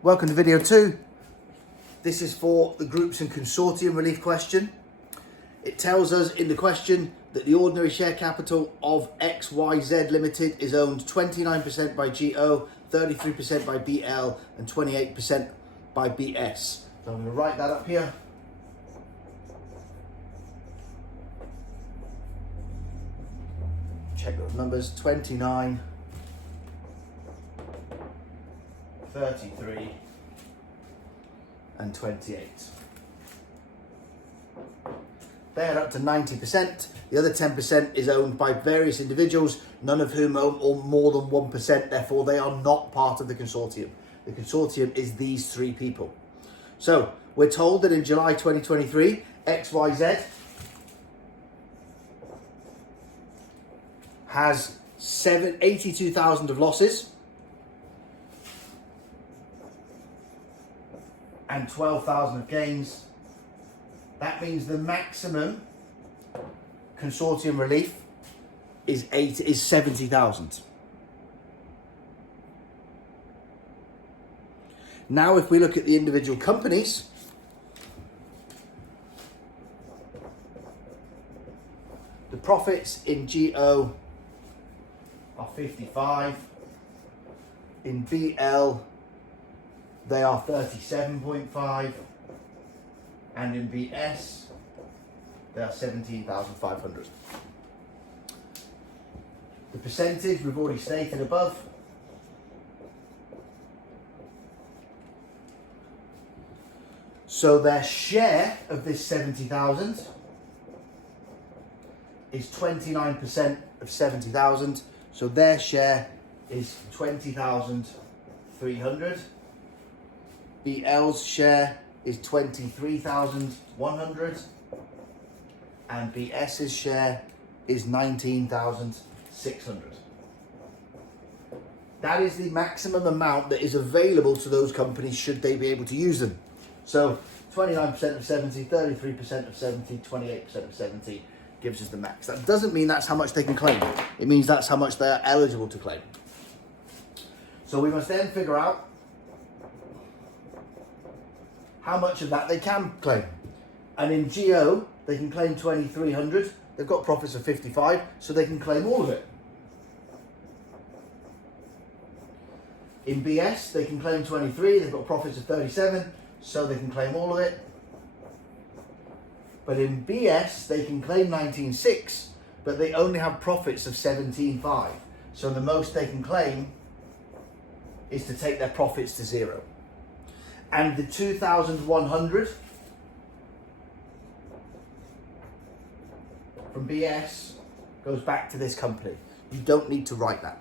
Welcome to video 2. This is for the groups and consortium relief question. It tells us in the question that the ordinary share capital of XYZ Limited is owned 29% by GO, 33% by BL and 28% by BS. So I'm going to write that up here. Check those numbers, 29, 33 and 28. They're up to 90%. The other 10% is owned by various individuals, none of whom own more than 1%. Therefore, they are not part of the consortium. The consortium is these three people. So we're told that in July 2023, XYZ has 82,000 of losses and 12,000 of gains. That means the maximum consortium relief is 70,000. Now, if we look at the individual companies, the profits in GO are 55. In BL, they are 37.5. And in BS, they are 17,500. The percentage we've already stated above. So their share of this 70,000 is 29% of 70,000. So their share is 20,300. BL's share is 23,100 and BS's share is 19,600. That is the maximum amount that is available to those companies should they be able to use them. So 29% of 70, 33% of 70, 28% of 70 gives us the max. That doesn't mean that's how much they can claim. It means that's how much they are eligible to claim. So we must then figure out how much of that they can claim. And in GO, they can claim 2,300. They've got profits of 55, so they can claim all of it. In BS, they can claim 23. They've got profits of 37, so they can claim all of it. But in BS, they can claim 19.6, but they only have profits of 17.5. So the most they can claim is to take their profits to zero. And the 2,100 from BS goes back to this company. You don't need to write that.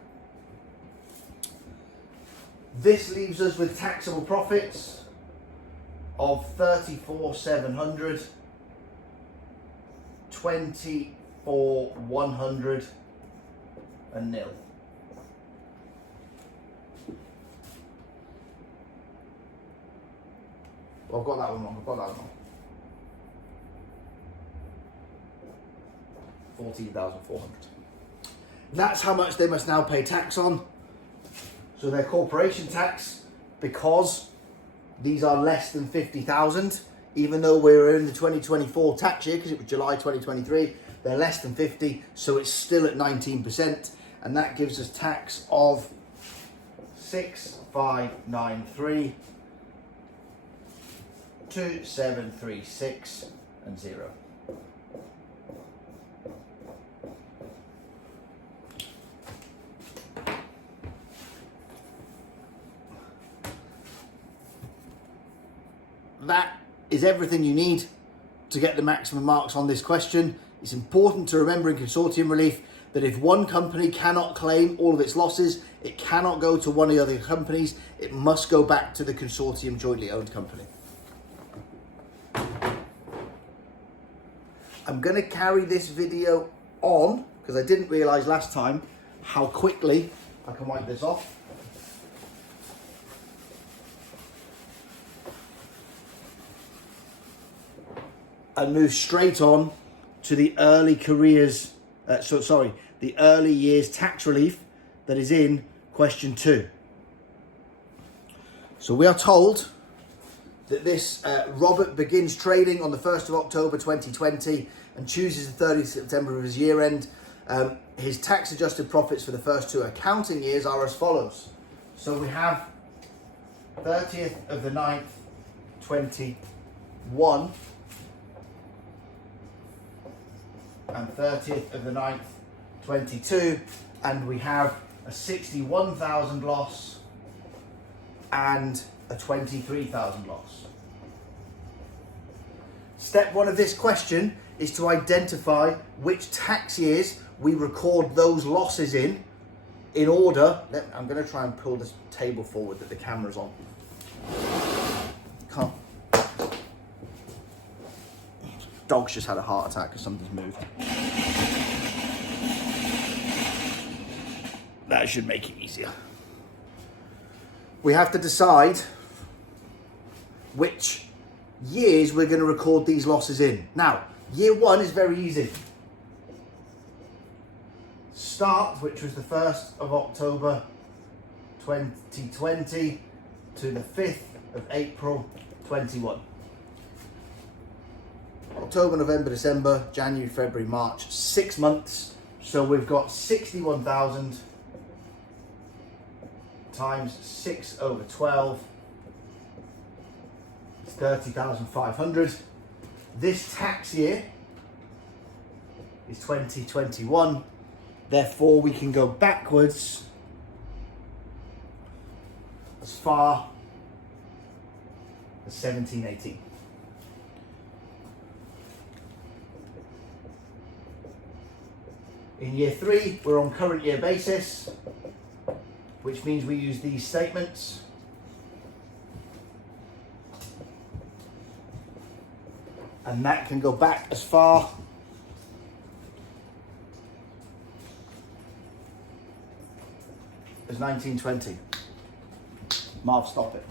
This leaves us with taxable profits of 34,700, 24,100 and nil. Well, I've got that one wrong. 14,400. That's how much they must now pay tax on. So their corporation tax, because these are less than 50,000, even though we're in the 2024 tax year, because it was July 2023, they're less than 50, so it's still at 19%, and that gives us tax of 6,593. 2,736 and 0. That is everything you need to get the maximum marks on this question. It's important to remember in consortium relief that if one company cannot claim all of its losses, it cannot go to one of the other companies. It must go back to the consortium jointly owned company. I'm going to carry this video on because I didn't realize last time how quickly I can wipe this off. And move straight on to the early years tax relief that is in question 2. So we are told that this Robert begins trading on the 1st of October 2020 and chooses the 30th of September of his year end. His tax adjusted profits for the first 2 accounting years are as follows. So we have 30th of the 9th, 21 and 30th of the 9th, 22, and we have a 61,000 loss and a 23,000 loss. Step 1 of this question is to identify which tax years we record those losses in order. I'm going to try and pull this table forward that the camera's on. Can't. Dog's just had a heart attack because something's moved. That should make it easier. We have to decide which years we're going to record these losses in. Now, year 1 is very easy. Start, which was the 1st of October 2020 to the 5th of April 21. October, November, December, January, February, March, 6 months. So we've got 61,000 times 6 over 12. It's 30,500. This tax year is 2021. Therefore, we can go backwards as far as 1718. In year 3, we're on current year basis, which means we use these statements. And that can go back as far as 1920. Marv, stop it.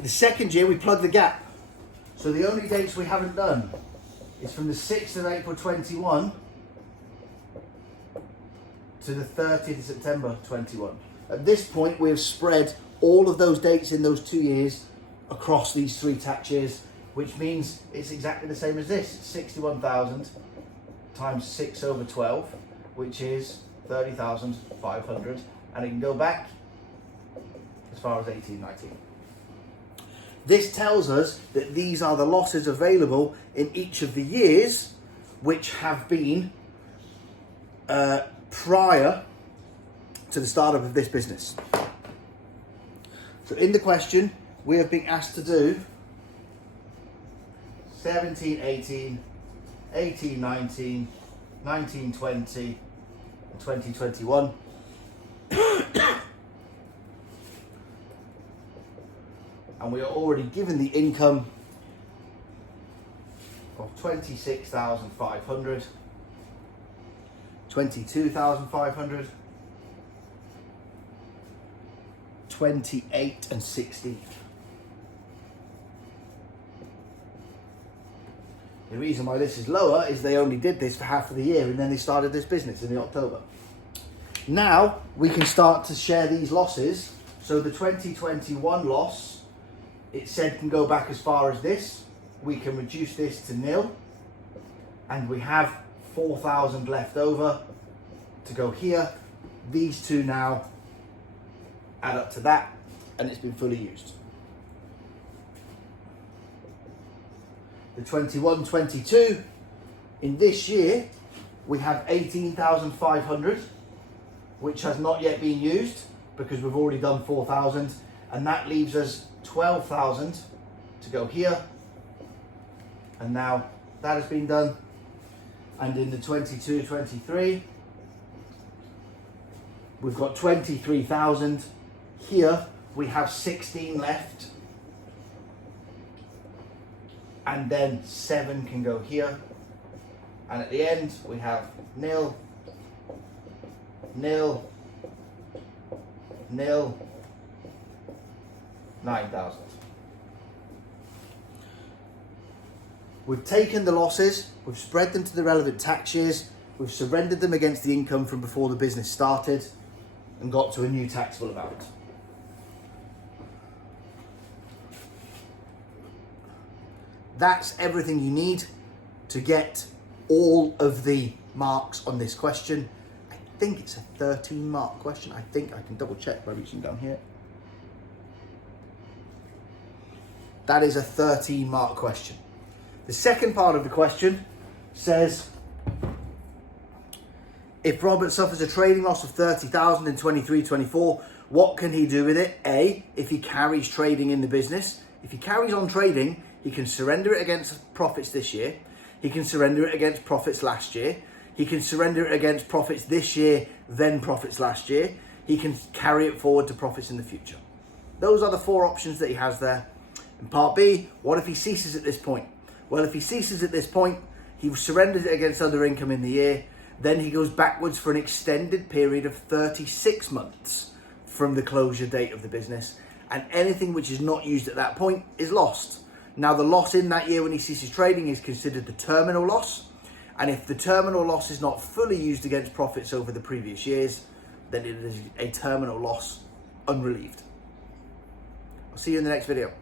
The second year, we plug the gap. So the only dates we haven't done is from the 6th of April 21 to the 30th of September 21. At this point, we have spread all of those dates in those 2 years across these 3 tax years, which means it's exactly the same as this. 61,000 times 6 over 12, which is 30,500, and it can go back as far as 1819. This tells us that these are the losses available in each of the years which have been prior to the startup of this business. So in the question, we have been asked to do 1718, 1819, 1920, and 2021. And we are already given the income of 26,500, 22,500, 28 and 60. The reason why this is lower is they only did this for half of the year and then they started this business in October. Now we can start to share these losses. So the 2021 loss, it said, can go back as far as this. We can reduce this to 0, and we have 4,000 left over to go here. These 2 now add up to that, and it's been fully used. The 21-22, in this year, we have 18,500, which has not yet been used because we've already done 4,000, and that leaves us 12,000 to go here, and now that has been done. And in the 22-23, we've got 23,000 here. We have 16 left, and then 7 can go here, and at the end we have 0, 0, 0, 9,000. We've taken the losses, we've spread them to the relevant tax years, we've surrendered them against the income from before the business started and got to a new taxable amount. That's everything you need to get all of the marks on this question. I think it's a 13 mark question. I think I can double check by reaching down here. That is a 13 mark question. The second part of the question says, if Robert suffers a trading loss of 30,000 in 23-24, what can he do with it? A, if he carries trading in the business. If he carries on trading, he can surrender it against profits this year. He can surrender it against profits last year. He can surrender it against profits this year, then profits last year. He can carry it forward to profits in the future. Those are the four options that he has there. In part B, what if he ceases at this point? Well, if he ceases at this point, he surrenders it against other income in the year. Then he goes backwards for an extended period of 36 months from the closure date of the business. And anything which is not used at that point is lost. Now, the loss in that year when he ceases trading is considered the terminal loss. And if the terminal loss is not fully used against profits over the previous years, then it is a terminal loss unrelieved. I'll see you in the next video.